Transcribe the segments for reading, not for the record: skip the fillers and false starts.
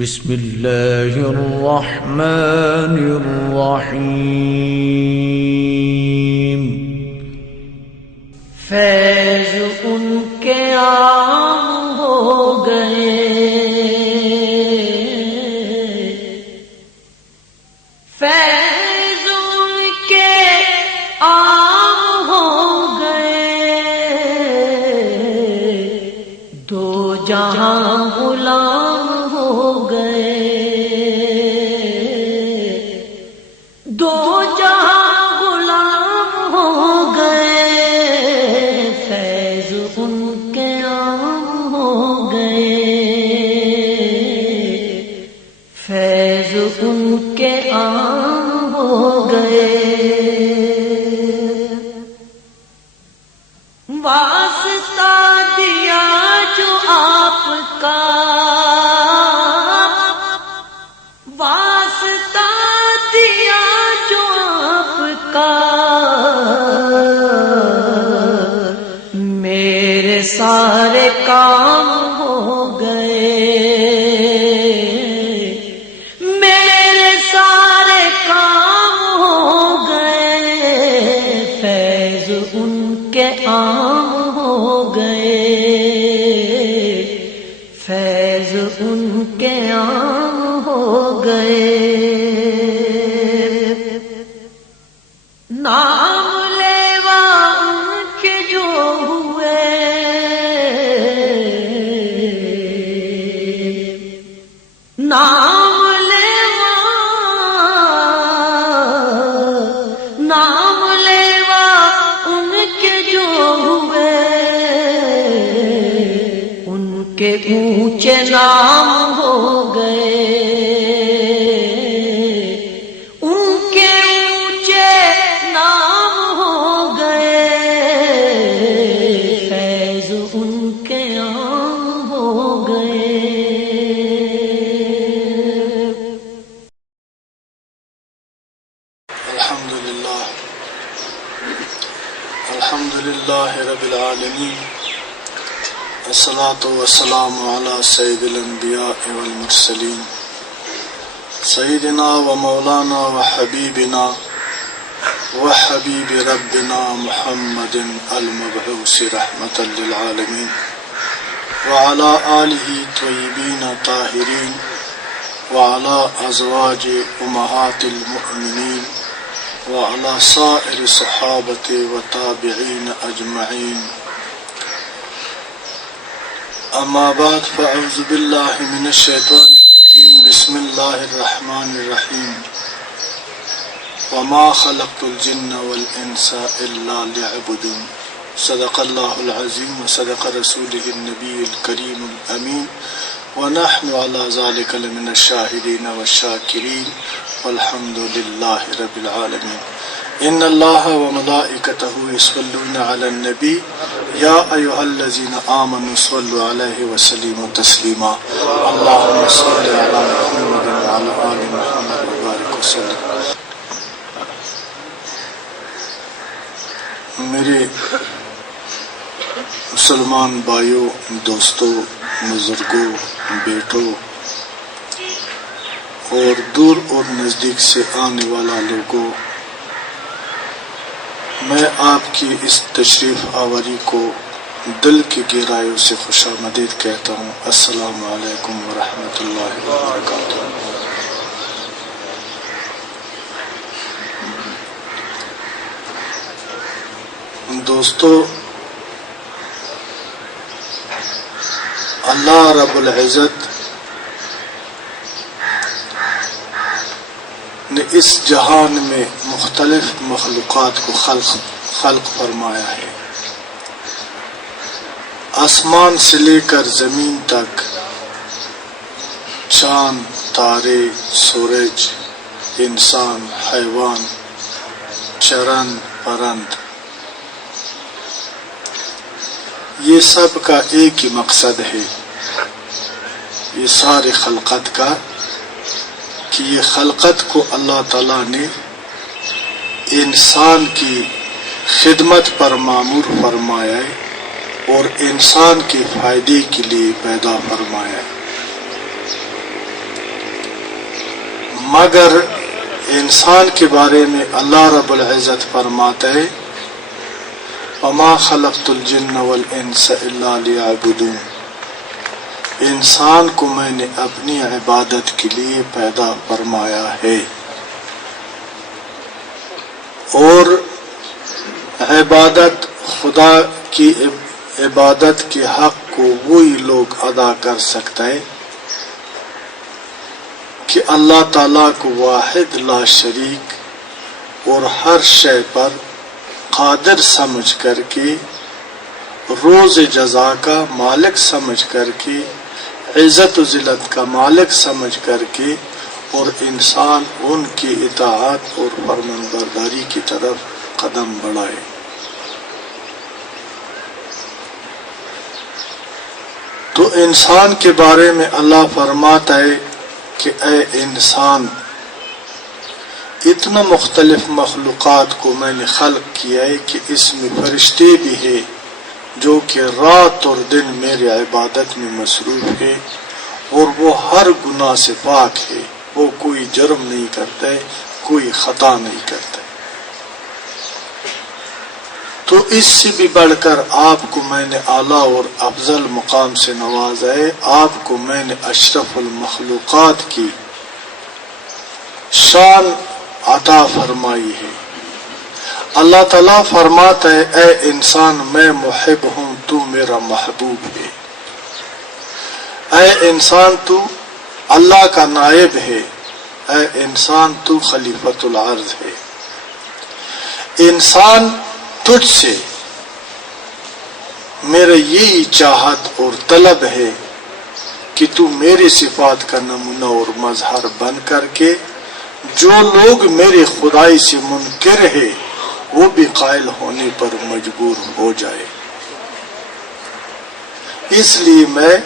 بسم اللہ الرحمن الرحیم۔ فیض ان کے عام ہو گئے، فیض ان کے عام ہو گئے، دو جہاں غلام ہو گئے، دو جہاں غلام ہو گئے، فیض ان کے عام ہو گئے، فیض ان کے عام ہو گئے۔ واسطہ دیا جو آپ کا، واسطہ دیا جو آپ کا، میرے سارے کام ہو گئے، میرے سارے کام ہو گئے، فیض ان کے عام ہو گئے، فیض ان کے عام ہو گئے۔ نام لیوا ان کے جو ہوئے، نام لیوا، نام لیوا ان کے جو ہوئے، ان کے اونچے نام ہو گئے، ان کے اونچے نام ہو گئے، فیض ان کے عام ہو گئے۔ الحمدللہ رب العالمین، الصلاۃ والسلام علی سید الانبیاء والمرسلین، سیدنا و مولانا و حبیبنا و حبیب ربنا محمد المبعوث رحمۃ للعالمین، وعلی آلہ طیبین طاہرین، وعلی ازواج امہات المؤمنین، وعلى سائر صحابة وتابعين أجمعين، أما بعد، فأعوذ بالله من الشيطان الرجيم، بسم الله الرحمن الرحيم، وما خلقت الجن والإنس إلا ليعبدون، صدق الله العظيم وصدق رسوله النبي الكريم الأمين، ونحن على ذلك لمن الشاهدين والشاكرين، والحمد لله رب العالمين۔ ان الله وملائكته يصلون على النبي يا ايها الذين آمنوا صلوا عليه وسلموا تسليما، اللهم صل على محمد وعلى آل محمد وبارك وسلم۔ میرے مسلمان بھائیوں، دوستوں، بزرگوں، بیٹوں اور دور اور نزدیک سے آنے والا لوگوں، میں آپ کی اس تشریف آوری کو دل کی گہرائیوں سے خوش آمدید کہتا ہوں۔ السلام علیکم ورحمۃ اللہ وبرکاتہ۔ دوستو، اللہ رب العزت نے اس جہان میں مختلف مخلوقات کو خلق فرمایا ہے۔ آسمان سے لے کر زمین تک، چاند، تارے، سورج، انسان، حیوان، چرند، پرند، یہ سب کا ایک ہی مقصد ہے، یہ سارے خلقت کا، کہ یہ خلقت کو اللہ تعالیٰ نے انسان کی خدمت پر مامور فرمایا ہے اور انسان کے فائدے کے لیے پیدا فرمایا ہے۔ مگر انسان کے بارے میں اللہ رب العزت فرماتا ہے وما خلقت الجن والانس الا لیعبدون، انسان کو میں نے اپنی عبادت کے لیے پیدا فرمایا ہے، اور عبادت خدا کی عبادت کے حق کو وہی لوگ ادا کر سکتا ہے کہ اللہ تعالیٰ کو واحد لا شریک اور ہر شے پر قادر سمجھ کر کے، روز جزا کا مالک سمجھ کر کے، عزت و ذلت کا مالک سمجھ کر کے، اور انسان ان کی اطاعت اور فرمانبرداری کی طرف قدم بڑھائے۔ تو انسان کے بارے میں اللہ فرماتا ہے کہ اے انسان، اتنا مختلف مخلوقات کو میں نے خلق کیا ہے کہ اس میں فرشتے بھی ہیں جو کہ رات اور دن میری عبادت میں مصروف ہے، اور وہ ہر گناہ سے پاک ہے، وہ کوئی جرم نہیں کرتا ہے، کوئی خطا نہیں کرتا ہے۔ تو اس سے بھی بڑھ کر آپ کو میں نے اعلیٰ اور افضل مقام سے نوازا ہے، آپ کو میں نے اشرف المخلوقات کی شان عطا فرمائی ہے۔ اللہ تعالیٰ فرماتا ہے اے انسان میں محب ہوں، تو میرا محبوب ہے۔ اے انسان تو اللہ کا نائب ہے، اے انسان تو خلیفۃ الارض ہے۔ انسان تجھ سے میرا یہی چاہت اور طلب ہے کہ تو میری صفات کا نمونہ اور مظہر بن کر کے جو لوگ میرے خدائی سے منکر ہے وہ بھی قائل ہونے پر مجبور ہو جائے۔ اس لیے میں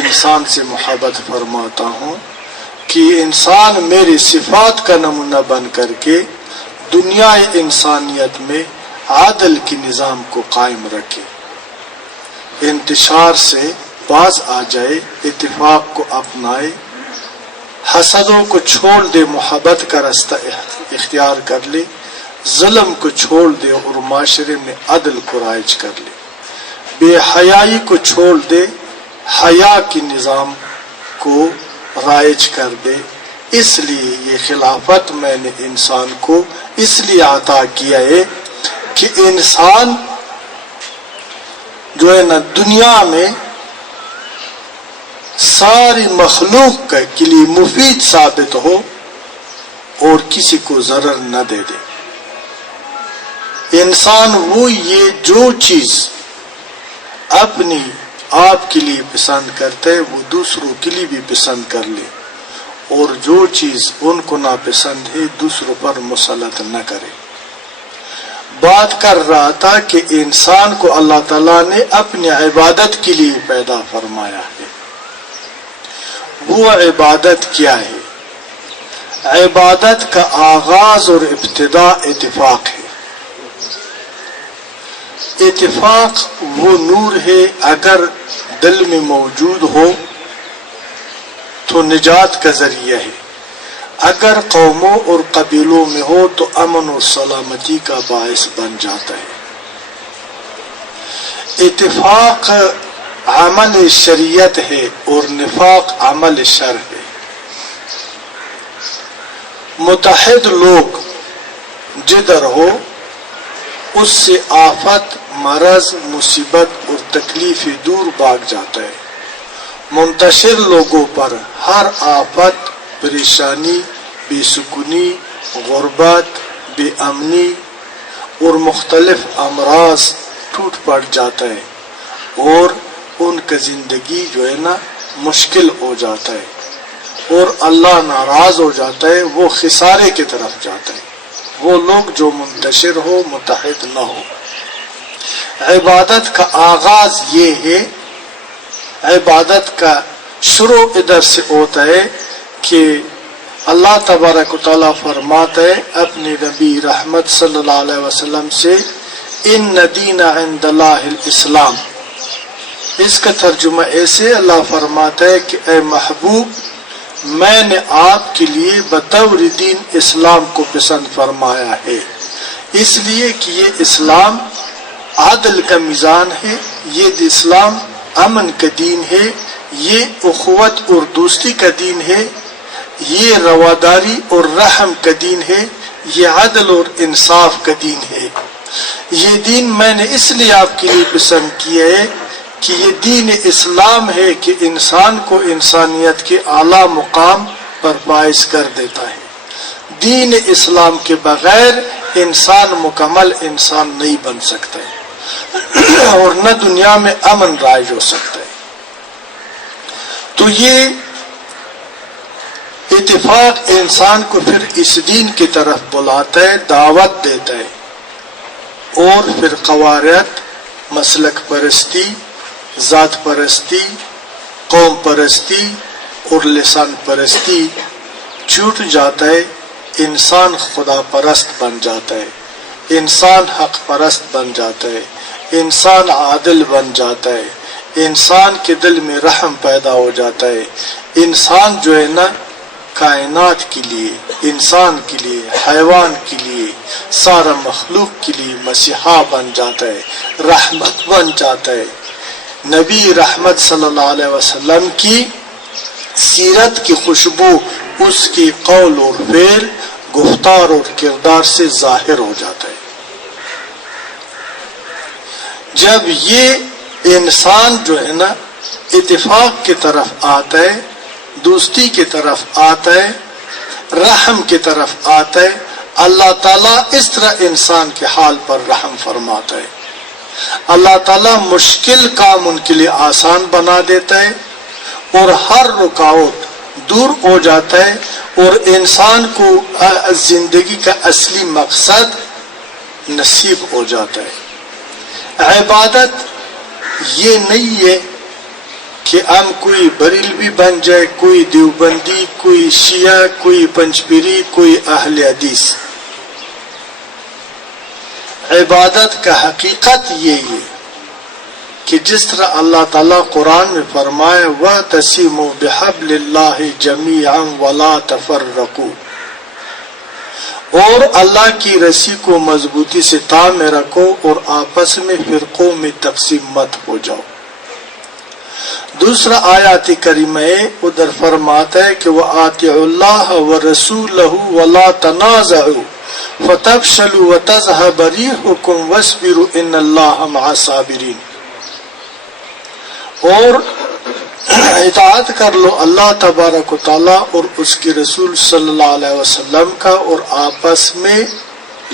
انسان سے محبت فرماتا ہوں کہ انسان میری صفات کا نمونہ بن کر کے دنیا انسانیت میں عدل کی نظام کو قائم رکھے، انتشار سے باز آ جائے، اتفاق کو اپنائے، حسدوں کو چھوڑ دے، محبت کا راستہ اختیار کر لے، ظلم کو چھوڑ دے اور معاشرے میں عدل کو رائج کر لے، بے حیائی کو چھوڑ دے، حیا کی نظام کو رائج کر دے۔ اس لیے یہ خلافت میں نے انسان کو اس لیے عطا کیا ہے کہ انسان جو ہے نا دنیا میں ساری مخلوق کے لیے مفید ثابت ہو اور کسی کو ضرر نہ دے دے۔ انسان وہ یہ جو چیز اپنی آپ کے لیے پسند کرتا ہے وہ دوسروں کے لیے بھی پسند کر لے، اور جو چیز ان کو ناپسند ہے دوسروں پر مسلط نہ کرے۔ بات کر رہا تھا کہ انسان کو اللہ تعالیٰ نے اپنی عبادت کے لیے پیدا فرمایا ہے۔ وہ عبادت کیا ہے؟ عبادت کا آغاز اور ابتدا اتفاق ہے۔ اتفاق وہ نور ہے، اگر دل میں موجود ہو تو نجات کا ذریعہ ہے، اگر قوموں اور قبیلوں میں ہو تو امن اور سلامتی کا باعث بن جاتا ہے۔ اتفاق عمل شریعت ہے اور نفاق عمل شر ہے۔ متحد لوگ جدھر ہو اس سے آفت، مرض، مصیبت اور تکلیف دور بھاگ جاتا ہے۔ منتشر لوگوں پر ہر آفت، پریشانی، بے سکونی، غربت، بے امنی اور مختلف امراض ٹوٹ پڑ جاتا ہے، اور ان کا زندگی جو ہے نا مشکل ہو جاتا ہے، اور اللہ ناراض ہو جاتا ہے، وہ خسارے کی طرف جاتا ہے۔ وہ لوگ جو منتشر ہو، متحد نہ ہو۔ عبادت کا آغاز یہ ہے، عبادت کا شروع ادھر سے ہوتا ہے کہ اللہ تبارک و تعالیٰ فرماتا ہے اپنے نبی رحمت صلی اللہ علیہ وسلم سے، ان دین عند اللہ الاسلام۔ اس کا ترجمہ ایسے اللہ فرماتا ہے کہ اے محبوب، میں نے آپ کے لیے بطور دین اسلام کو پسند فرمایا ہے، اس لیے کہ یہ اسلام عدل کا میزان ہے، یہ اسلام امن کا دین ہے، یہ اخوت اور دوستی کا دین ہے، یہ رواداری اور رحم کا دین ہے، یہ عدل اور انصاف کا دین ہے۔ یہ دین میں نے اس لیے آپ کے لیے پسند کیا ہے کہ یہ دین اسلام ہے کہ انسان کو انسانیت کے اعلیٰ مقام پر فائز کر دیتا ہے۔ دین اسلام کے بغیر انسان مکمل انسان نہیں بن سکتا ہے اور نہ دنیا میں امن رائج ہو سکتا ہے۔ تو یہ اتفاق انسان کو پھر اس دین کی طرف بلاتا ہے، دعوت دیتا ہے، اور پھر قواریت، مسلک پرستی، ذات پرستی، قوم پرستی اور لسان پرستی چھوٹ جاتا ہے، انسان خدا پرست بن جاتا ہے، انسان حق پرست بن جاتا ہے، انسان عادل بن جاتا ہے، انسان کے دل میں رحم پیدا ہو جاتا ہے، انسان جو ہے نا کائنات کے لیے، انسان کے لیے، حیوان کے لیے، سارا مخلوق کے لیے مسیحا بن جاتا ہے، رحمت بن جاتا ہے۔ نبی رحمت صلی اللہ علیہ وسلم کی سیرت کی خوشبو اس کی قول اور فعل، گفتار اور کردار سے ظاہر ہو جاتا ہے۔ جب یہ انسان جو ہے نا اتفاق کی طرف آتا ہے، دوستی کی طرف آتا ہے، رحم کی طرف آتا ہے، اللہ تعالیٰ اس طرح انسان کے حال پر رحم فرماتا ہے۔ اللہ تعالیٰ مشکل کام ان کے لیے آسان بنا دیتا ہے اور ہر رکاوٹ دور ہو جاتا ہے، اور انسان کو زندگی کا اصلی مقصد نصیب ہو جاتا ہے۔ عبادت یہ نہیں ہے کہ ہم کوئی بریلوی بن جائے، کوئی دیوبندی، کوئی شیعہ، کوئی پنجپیری، کوئی اہل حدیث۔ عبادت کا حقیقت یہی ہے کہ جس طرح اللہ تعالیٰ قرآن میں فرمائے وَاعْتَصِمُوا بِحَبْلِ اللَّهِ جَمِيعًا وَلَا تَفَرَّقُوا، اور اللہ کی رسی کو مضبوطی سے تامے رکھو اور آپس میں فرقوں میں تقسیم مت ہو جاؤ۔ دوسرا آیات کریمہ ادھر فرماتا ہے کہ وَآتِعُوا اللَّهَ وَرَسُولَهُ وَلَا تَنَازَعُوا فَتَفْشَلُوا وَتَذْهَبَ رِيحُكُمْ وَاصْبِرُوا إِنَّ اللَّهَ مَعَ الصَّابِرِينَ، اور اطاعت کر لو اللہ تبارک و تعالیٰ اور اس کے رسول صلی اللہ علیہ وسلم کا، اور آپس میں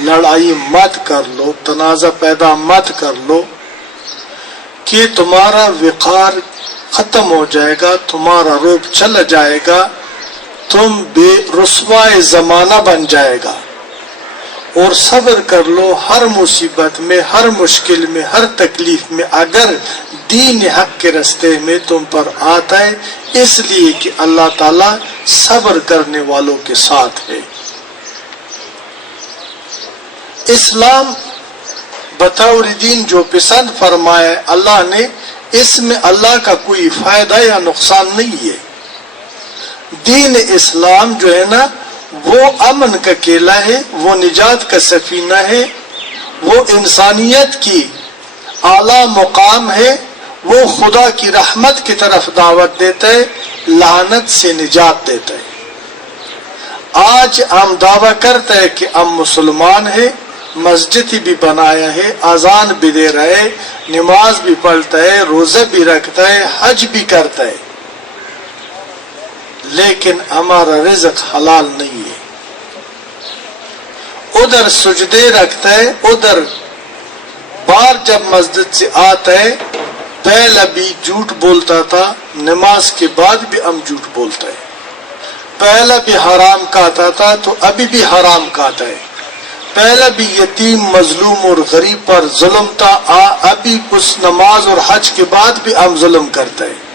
لڑائی مت کر لو، تنازع پیدا مت کر لو کہ تمہارا وقار ختم ہو جائے گا، تمہارا روب چلا جائے گا، تم بے رسوائے زمانہ بن جائے گا۔ اور صبر کر لو ہر مصیبت میں، ہر مشکل میں، ہر تکلیف میں، اگر دین حق کے راستے میں تم پر آتا ہے، اس لیے کہ اللہ تعالیٰ صبر کرنے والوں کے ساتھ ہے۔ اسلام بطور دین جو پسند فرمایا اللہ نے، اس میں اللہ کا کوئی فائدہ یا نقصان نہیں ہے۔ دین اسلام جو ہے نا وہ امن کا کیلا ہے، وہ نجات کا سفینہ ہے، وہ انسانیت کی اعلیٰ مقام ہے، وہ خدا کی رحمت کی طرف دعوت دیتا ہے، لعنت سے نجات دیتا ہے۔ آج ہم دعویٰ کرتے ہیں کہ ہم مسلمان ہیں، مسجد بھی بنایا ہے، اذان بھی دے رہا ہے، نماز بھی پڑھتا ہے، روزہ بھی رکھتا ہے، حج بھی کرتا ہے، لیکن ہمارا رزق حلال نہیں ہے۔ ادھر سجدے رکھتا ہے، ادھر بار جب مسجد سے آتا ہے پہلا بھی جھوٹ بولتا تھا، نماز کے بعد بھی ہم جھوٹ بولتا ہے، پہلا بھی حرام کھاتا تھا تو ابھی بھی حرام کھاتا ہے، پہلا بھی یتیم مظلوم اور غریب پر ظلم تھا، ابھی اس نماز اور حج کے بعد بھی ہم ظلم کرتا ہے۔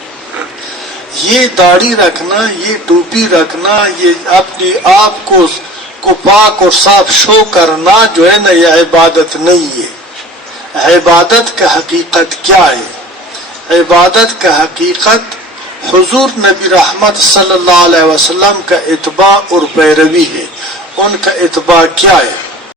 یہ داڑھی رکھنا، یہ ٹوپی رکھنا، یہ اپنے آپ کو پاک اور صاف شو کرنا جو ہے نا، یہ عبادت نہیں ہے۔ عبادت کا حقیقت کیا ہے؟ عبادت کا حقیقت حضور نبی رحمت صلی اللہ علیہ وسلم کا اتباع اور پیروی ہے. ان کا اتباع کیا ہے؟